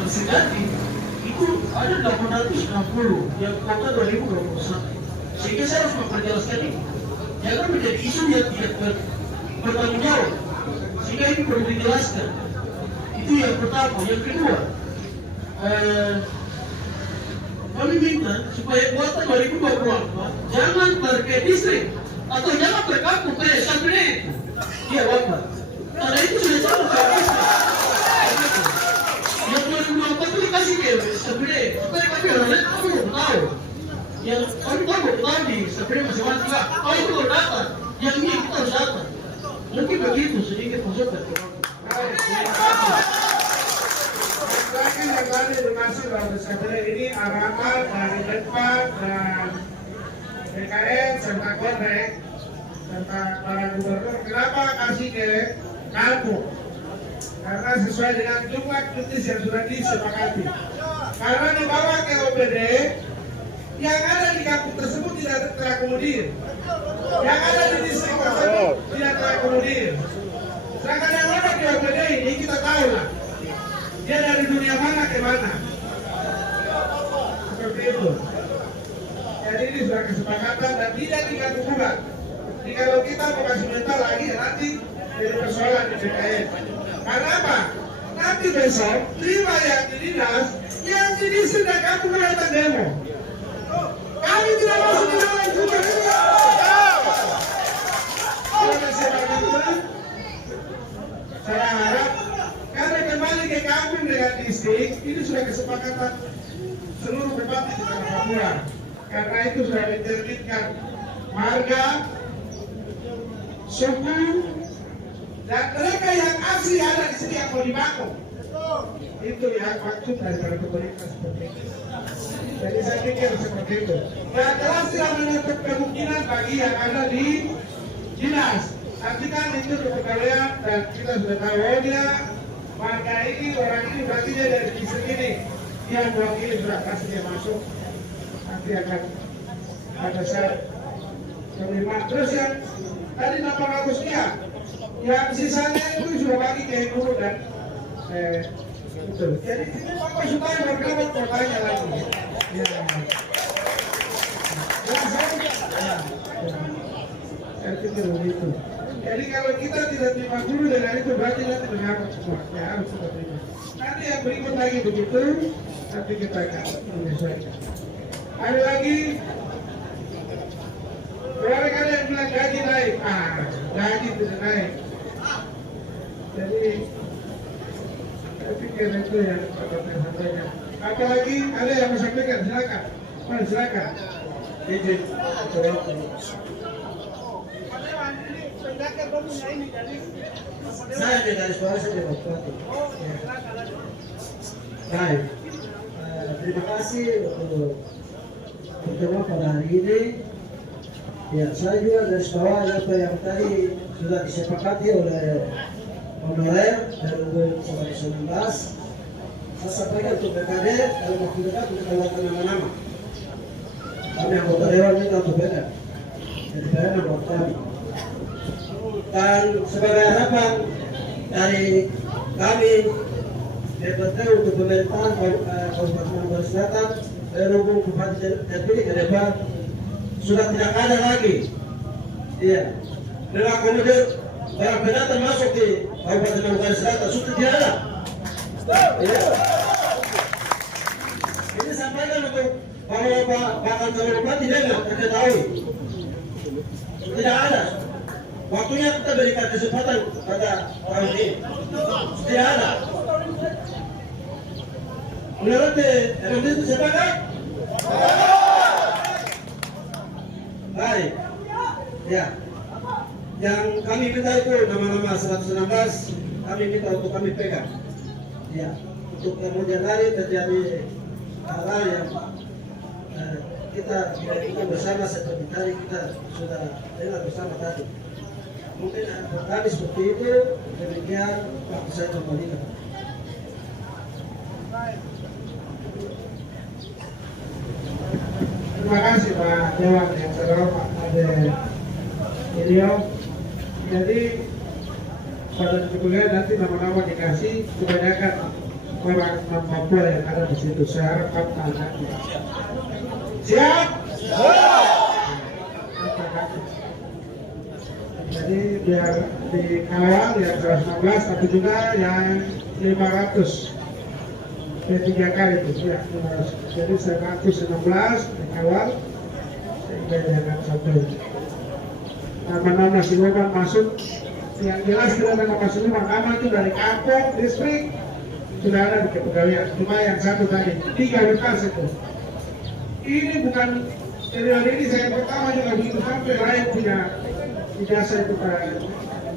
bersedati itu ada 860 yang kota 2021. Sehingga saya harus memperjelaskan ini. Jangan menjadi isu yang tidak bertanggung jawab. Sehingga ini perlu dijelaskan. Itu yang pertama. Yang kedua, kami minta supaya kuota 2024 jangan pakai distrik atau jangan berkampung kayak kabinet. Iya Bapak. Karena itu sudah sama kayak distrik. Yang 2024 itu dikasih ke kabinet supaya kami orang tahu. Yang kami tahu di kabinet masing-masing juga. Oh itu data. Yang ini kita harus data. Mungkin begitu sedikit masukan. Lagi yang tadi dimaksud dalam sebenarnya ini arahan dari Depan dan BKN serta Konrek serta para gubernur. Kenapa kasih ke kampung? Karena sesuai dengan jumlah kritis yang sudah disepakati. Karena dibawa ke OPD, yang ada di kampung tersebut tidak terakomodir. Yang ada di distrik tersebut tidak terakomodir. Sedangkan yang ada di OPD ini kita tahu lah. Dia dari dunia mana ke mana. Seperti itu. Jadi ini sudah kesepakatan dan tidak diganggu-gugat. Jadi kalau kita mau kasih mental lagi nanti jadi persoalan di BKN. Karena apa? Nanti besok terima yang di dinas, yang di distrik dan kampung kelihatan demo. Kami tidak masuk di dalam juga. Terima kasih banyak. Saya harap karena kembali ke kampung dengan distrik, ini sudah kesepakatan seluruh bupati di Tanah Papua. Karena itu sudah diterbitkan marga, suku, dan mereka yang asli ada di sini yang mau dibangun. Itu yang maksud daripada pemerintah seperti itu. Jadi saya pikir seperti itu. Dan jelas tidak menutup kemungkinan bagi yang ada di dinas. Nanti kan itu kepegawaian dan kita sudah tahu dia marga ini, orang ini berarti dia dari distrik ini. Dia mewakili sudah pasti dia masuk. Nanti akan pada saat kelima. Terus yang tadi 800 dia, yang sisanya itu sudah bagi ke guru dan betul. Jadi ini Bapak supaya bergabung bertanya lagi. Ya. Saya pikir begitu. Jadi kalau kita tidak terima dulu dengan itu berarti nanti bergabung semua. Ya harus seperti itu. Nanti yang berikut lagi begitu, nanti kita akan menyesuaikan. Ada lagi, keluarga ada yang bilang gaji naik, gaji tidak naik. Jadi saya pikir itu yang Bapak sampaikan. Apalagi ada yang mau sampaikan, silakan. Silakan. Izin. Saya di garis bawah saya Demokrat. Baik, terima kasih untuk pertemuan pada hari ini. Ya, saya juga garis bawah apa yang tadi sudah disepakati oleh honorer dan sebagai 19. Saya sampaikan untuk BKD dalam waktu dekat untuk keluarkan nama-nama. Kami anggota dewan minta untuk BKD. Jadi saya anggota kami. Dan sebagai harapan dari kami DPT untuk pemerintahan Kabupaten Anambas Selatan berhubung Bupati terpilih ke depan sudah tidak ada lagi. Iya. Dengan kemudian barang pendatang masuk di Kabupaten Anambas Selatan sudah tidak ada. Iya. Ini sampaikan untuk bakal calon bupati dengar diketahui. Tidak ada. Waktunya kita berikan kesempatan pada tahun ini. Tidak ada. Menurut RMD itu sepakat? Baik. Ya. Yang kami minta itu nama-nama 116 kami minta untuk kami pegang. Ya. Untuk kemudian hari terjadi hal-hal yang kita bersama seperti tadi kita sudah dengar bersama tadi. Mungkin kami seperti itu, demikian waktu saya kembalikan. Terima kasih Pak Dewan yang terhormat ada beliau. Jadi pada kemudian nanti nama-nama dikasih kebanyakan orang Papua yang ada di situ. Saya harap Pak nanti. Siap? Jadi biar dikawal yang 116 tapi juga yang 500. tiga kali itu ya. Jadi 116 awal sehingga jangan sampai nama-nama siluman masuk. Yang jelas tidak ada nama siluman, nama itu dari kampung, distrik sudah ada di kepegawaian. Cuma yang satu tadi 3 bekas itu. Ini bukan periode ini saya pertama juga begitu sampai lain punya ijazah itu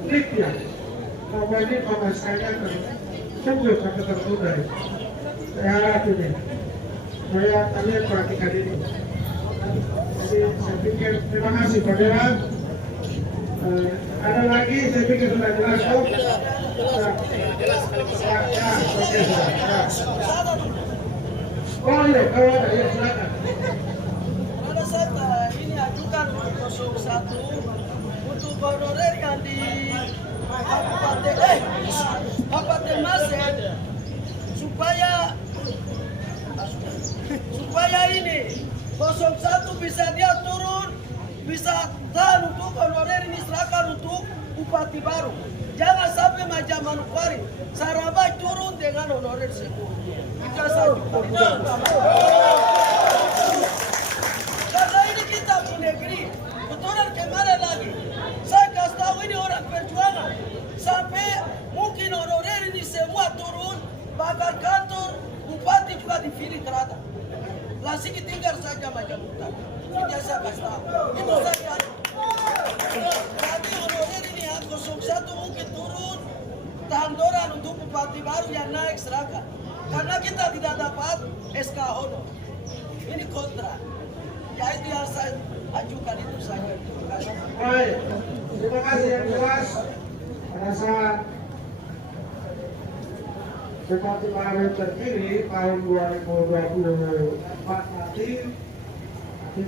klik ya. Nama ini pemasannya tunggu sampai tertunda. Saya harap ini. Saya kalian perhatikan ini. Jadi saya pikir terima kasih Pak Dewan. Ada lagi saya pikir sudah jelas kok. Oh iya, kalau ada ya silakan. Pada saat ini ajukan 01 untuk honorer yang di Kabupaten Masen supaya ini 01 bisa dia turun, bisa tahan untuk honorer ini serahkan untuk bupati baru. Jangan sampai macam Manokwari, Sarabai turun dengan honorer sepuluh. Kita saja. Karena ini kita punya negeri, betulan kemarin lagi. Saya kasih tahu ini orang perjuangan. Sampai mungkin honorer ini semua turun, bahkan kantor bupati juga dipilih terhadap. Lasik tinggal saja macam hutan. Ini saya kasih tahu. Itu saja. Jadi honorer ini yang 01 mungkin turun, tahandoran untuk bupati baru yang naik serahkan. Karena kita tidak dapat SK honor. Ini kontra. Ya itu yang saya ajukan itu saja. Baik, terima kasih yang jelas. Pada saat Bupati baru terpilih tahun 2024 nanti 2025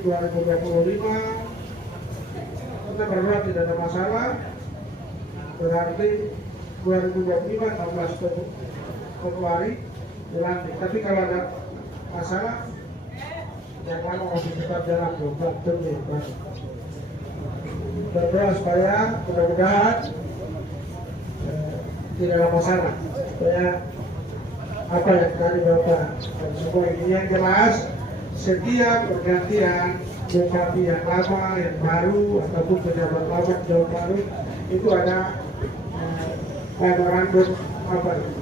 kita berdua tidak ada masalah. Berarti 2025 16 Februari dilantik. Tapi kalau ada masalah yang mana masih tetap jalan 24 Juni. Berdoa supaya mudah-mudahan tidak ada masalah. Supaya apa yang tadi Bapak dan semua ini yang jelas setiap pergantian bupati yang lama, yang baru ataupun pejabat lama yang baru itu ada memorandum apa ya?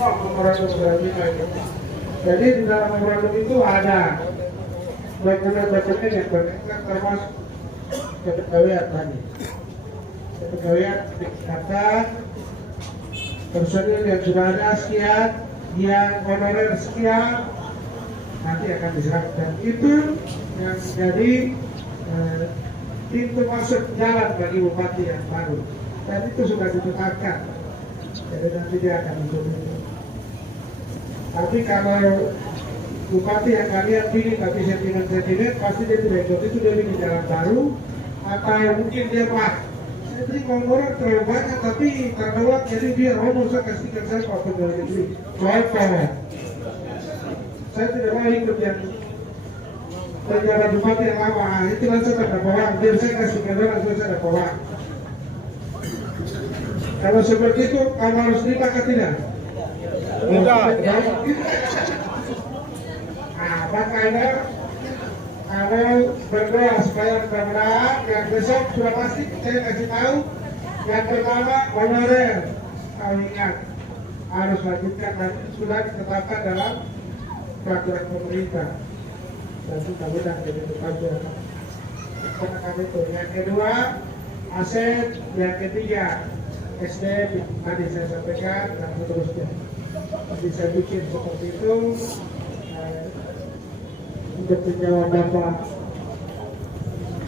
Memorandum jaminan. Jadi di dalam memorandum itu ada dokumen-dokumen yang berkaitan termasuk kepegawaian tadi. Kepegawaian dikatakan personil yang sudah ada sekian, yang honorer sekian, nanti akan diserahkan. Itu yang menjadi pintu masuk jalan bagi bupati yang baru. Dan itu sudah ditetapkan. Jadi nanti dia akan diturunkan. Tapi kalau bupati yang kalian pilih tapi sentimen pasti dia tidak ikut, itu dia bikin jalan baru atau mungkin dia pak jadi kalau orang terlalu banyak tapi karena uang jadi biar saya kasihkan saya ke pegawai negeri contoh saya tidak mau ikut yang penjara bupati yang lama itu kan saya tidak uang biar saya kasihkan orang saya tidak uang. Kalau seperti itu kamu harus terima atau tidak? Makanya kalau berdoa supaya mudah-mudahan yang besok sudah pasti saya kasih tahu yang pertama honorer kau ingat harus lanjutkan dan sudah ditetapkan dalam peraturan pemerintah dan mudah-mudahan jadi tetap itu. Yang kedua aset, yang ketiga SDM tadi saya sampaikan dan seterusnya bisa bikin seperti itu. Untuk menjawab Bapak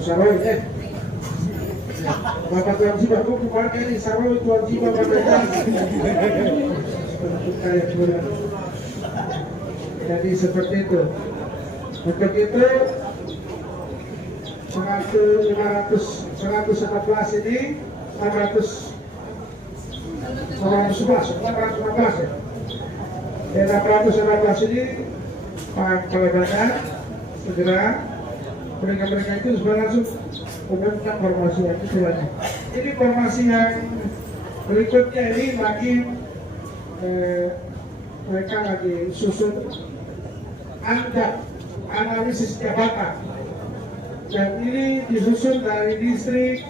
Saroi Bapak Tuan Siba, kok kemarin ini Saroi Tuan Siba jadi seperti itu. Untuk itu 116 ini 611 ya. Dan 616 ini Pak Kepala Badan segera mereka itu sudah langsung umumkan formasi yang itu lagi. Ini formasi yang Berikutnya ini lagi mereka lagi susun angka analisis jabatan, dan ini disusun dari distrik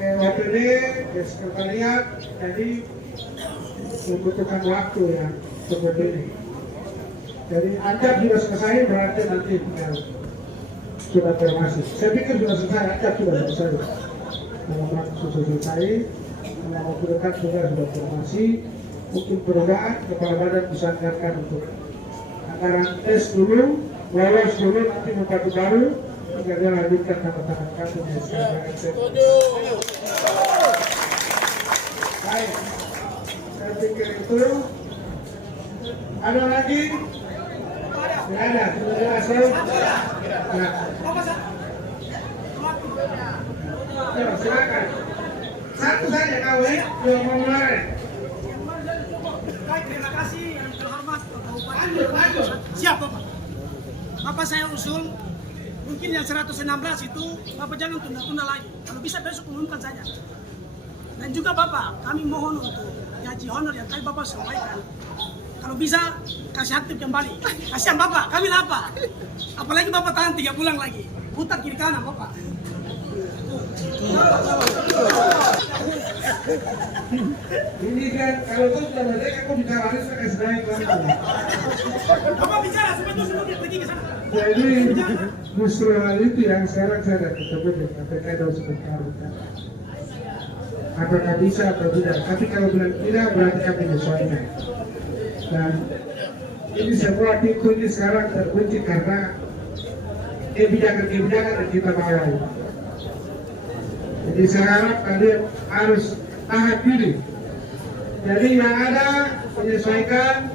OPD ke sekretariat, jadi membutuhkan waktu ya untuk ini. Jadi angka sudah selesai, berarti nanti tinggal sudah formasi. Saya pikir sudah selesai, angka sudah selesai. Nama sudah selesai, nama dekat sudah formasi. Mungkin perubahan kepala badan bisa anggarkan untuk anggaran tes dulu, lolos dulu, nanti membantu baru agar dia lanjutkan tanda-tanda kartu di baik, saya pikir itu. Ada lagi? Tidak ada, sudah jelas ya? Nah. Ya, silakan. Satu saja kau yang mau mulai. Baik, terima kasih yang terhormat Bapak Bupati. Siap Bapak. Bapak saya usul, mungkin yang 116 itu Bapak jangan tunda-tunda lagi. Kalau bisa besok umumkan saja. Dan juga Bapak, kami mohon untuk gaji honor yang tadi Bapak sampaikan. Kalau bisa kasih aktif kembali. Kasihan Bapak, kami lapar. Apalagi Bapak tahan 3 bulan lagi. Putar kiri kanan Bapak. Ini kan kalau itu sudah berdek, aku bicara ini saya kasih naik lagi. Bapak bicara sebetulnya sebelum pergi ke sana. Jadi justru hal itu yang sekarang saya ada ketemu dengan KPK dalam sebentar. Apakah bisa atau tidak? Tapi kalau bilang tidak, berarti kami menyesuaikan. Dan ini semua pintu ini sekarang terkunci karena kebijakan-kebijakan yang kita bawa. Jadi saya harap kalian harus tahan diri. Jadi yang ada menyesuaikan,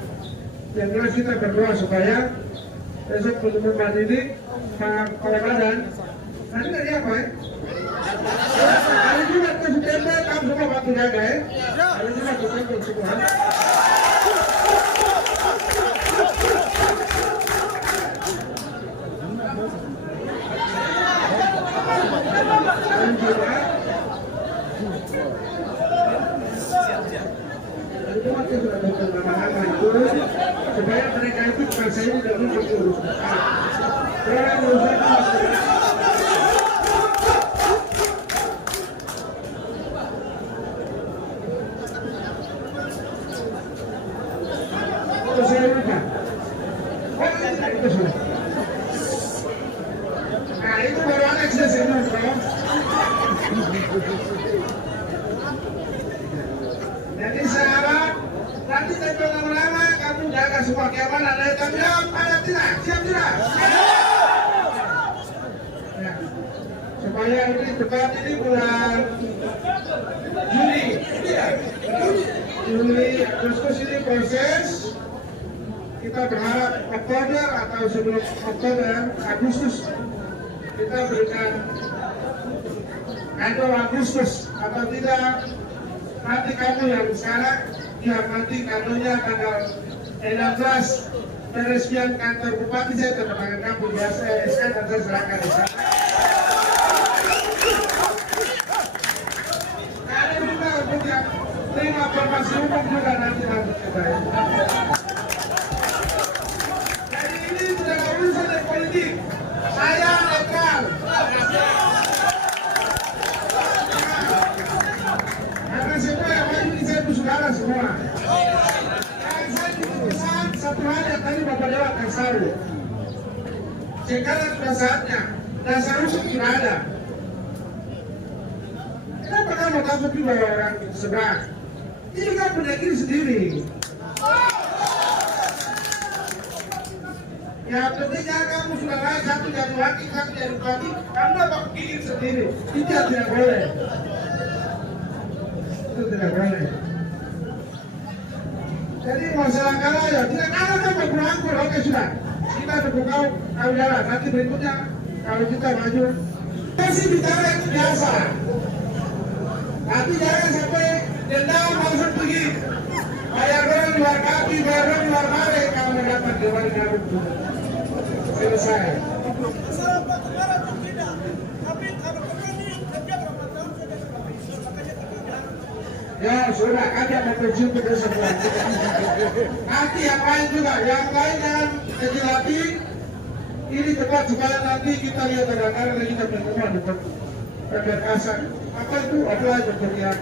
yang jelas kita berdoa supaya besok pertemuan ini kepala badan nanti dari apa ya? Hari Jumat ke September kamu semua bantu jaga ya. Hari Jumat ke September semua. Supaya mereka itu merasa ini tidak mungkin diurus. Saya lupa. Itu sudah. Nah itu baru anak saya senang, bro. Jadi saya harap nanti tempoh lama-lama kamu jaga semua keamanan. Ada tanggung jawab, ada tidak? Siap tidak? Ya. Supaya ini tepat ini bulan Juli, Agustus ini proses. Kita berharap Oktober atau sebelum Oktober, Agustus kita berikan kado Agustus atau tidak. Nanti kamu yang sekarang, ya nanti kadonya tanggal 16 peresmian kantor bupati, saya terima kamu biasa SK dan saya serahkan di sana. Kalian juga untuk yang terima formasi umum juga nanti lanjut ke baik. Jadi ini tidak ada urusan dari politik. Saya netral. Karena semua yang maju ini saya itu saudara semua. Dan saya pesan satu hal yang tadi Bapak Dewa Kasaru. Sekarang sudah saatnya dasar usul tidak ada. Kenapa kamu takut juga orang seberang? Ini kan penyakit sendiri. Ya tentunya kamu sudah naik satu jadi wakil, satu jadi bupati, kamu dapat bikin sendiri. Itu tidak boleh. Itu tidak boleh. Jadi masalah kalah ya, tidak kalah kan berangkul, oke sudah. Kita dukung kau jalan, nanti berikutnya kalau kita maju. Masih bicara itu biasa. Tapi jangan sampai dendam langsung pergi. Bayar orang luar kaki, bayar orang luar mare, kalau mendapat dewan garut. Selesai. Masalah Pak kemarin itu tidak. Tapi kalau kemarin kerja berapa tahun sudah makanya kita Ya sudah, kami akan berjumpa besok lagi. Nanti yang lain juga, yang lain jangan kecil hati. Ini tempat supaya nanti kita lihat kadang-kadang kita berteman untuk berkasan. Apa itu? Apply berkegiatan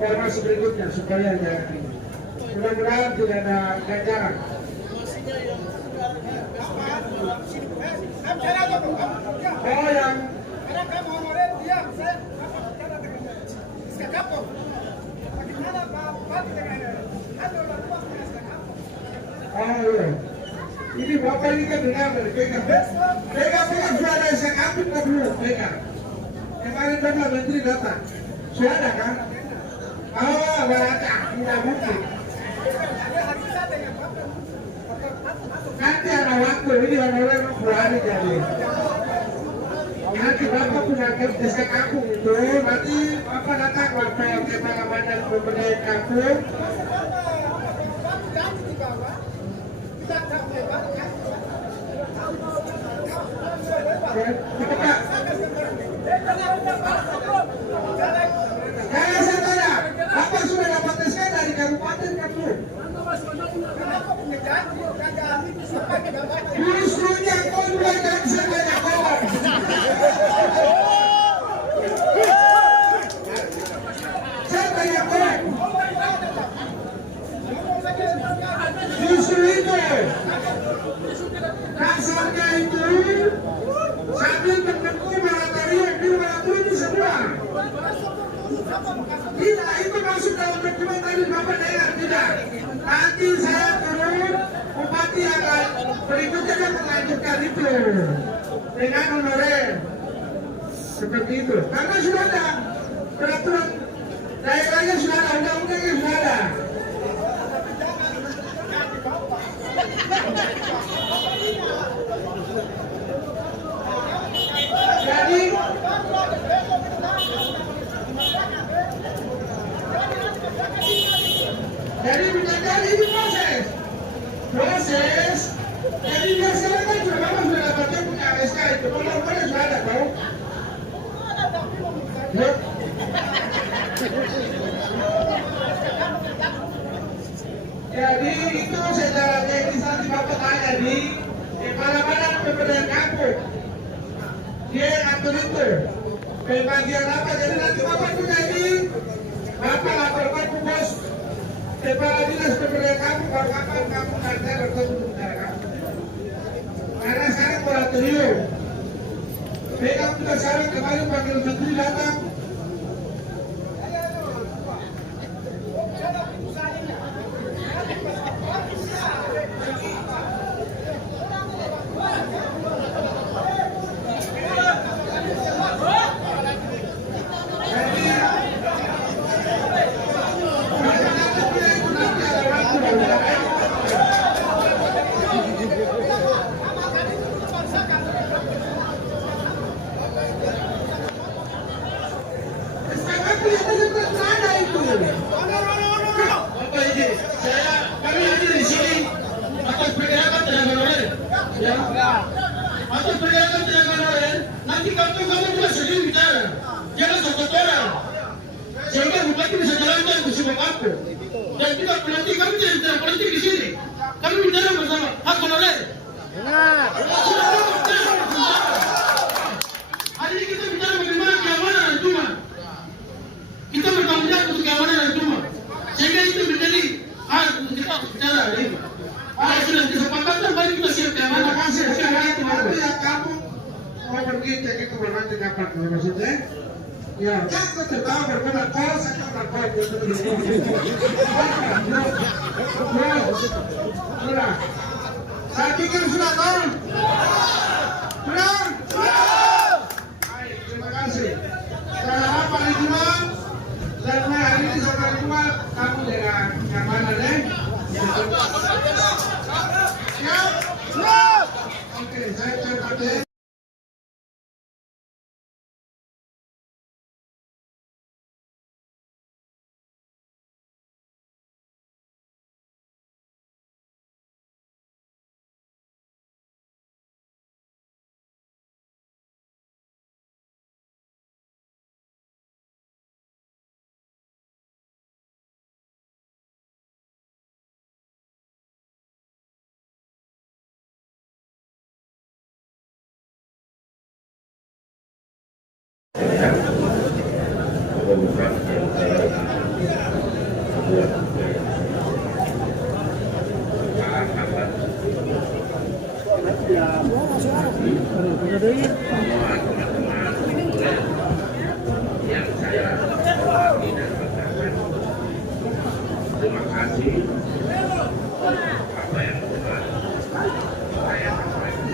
formasi berikutnya supaya jangan ini. Mudah-mudahan tidak ada ganjaran. Oh yang oh iya. Ini Bapak ini kan dengar dari PKB. PKB kan sudah ada yang saya kampung ke dulu PKB. Kemarin Bapak Menteri datang. Sudah ada kan? Oh, berada. Tidak mungkin. Nanti ada waktu ini orang-orang berani jadi. Nanti Bapak punya desa kampung itu, nanti Bapak datang waktu kepala badan pemberdayaan kampung. Kalau saya tanya, Bapak sudah dapat SK dari kabupaten kampung? Justrunya kau sudah jadi sebanyak kawan. Saya tanya kawan. Justru itu. Dasarnya itu sambil menunggu moratorium di moratorium itu semua. Tidak, itu masuk dalam dokumen tadi Bapak dengar tidak. Nanti saya turun, Bupati akan berikutnya akan melanjutkan itu dengan honorer seperti itu. Karena sudah ada peraturan daerahnya, sudah ada undang-undangnya, sudah ada. Jadi bukan ini proses. Jadi biasanya kan sudah lama sudah dapatnya punya SK itu. Kalau sudah ada tahu. Ya. Jadi itu secara teknis nanti Bapak tanya di kepala badan pemberdayaan kampung. Dia yang atur itu. Pembagian apa? Jadi nanti Bapak punya ini. Bapak laporkan ke bos kepala dinas pemberdayaan kampung kalau kapan kamu nanti bertemu dengan kamu. Karena sekarang moratorium. Mereka juga sekarang kemarin panggil menteri datang. Atas pergerakan tenaga honorer, nanti kamu juga sendiri bicara, jangan sotoran. Sehingga bupati bisa jalankan ke semua kampung. Dan juga nanti kami tidak bicara politik di sini. Kami bicara bersama hak honorer. Hari ini kita bicara bagaimana keamanan dan cuma. Kita bertanggung jawab untuk keamanan dan cuma. Sehingga itu menjadi hal untuk kita bicara hari ini. Sudah kesepakatan, mari kita siap keamanan. Terima kasih. Sekarang nanti yang kamu mau pergi cek itu berarti kapan maksudnya? Ya, aku tertawa berkomentar kos, saya berkomentar sudah. Saya pikir sudah tahu. Sudah. Baik, terima kasih. Saya harap hari Jumat dan hari ini sampai Jumat kamu dengan keamanan ya. Siap? Oke, saya coba Indonesia. Bukan yang yang saya hormati dan banggakan. Terima kasih apa yang telah saya sampaikan.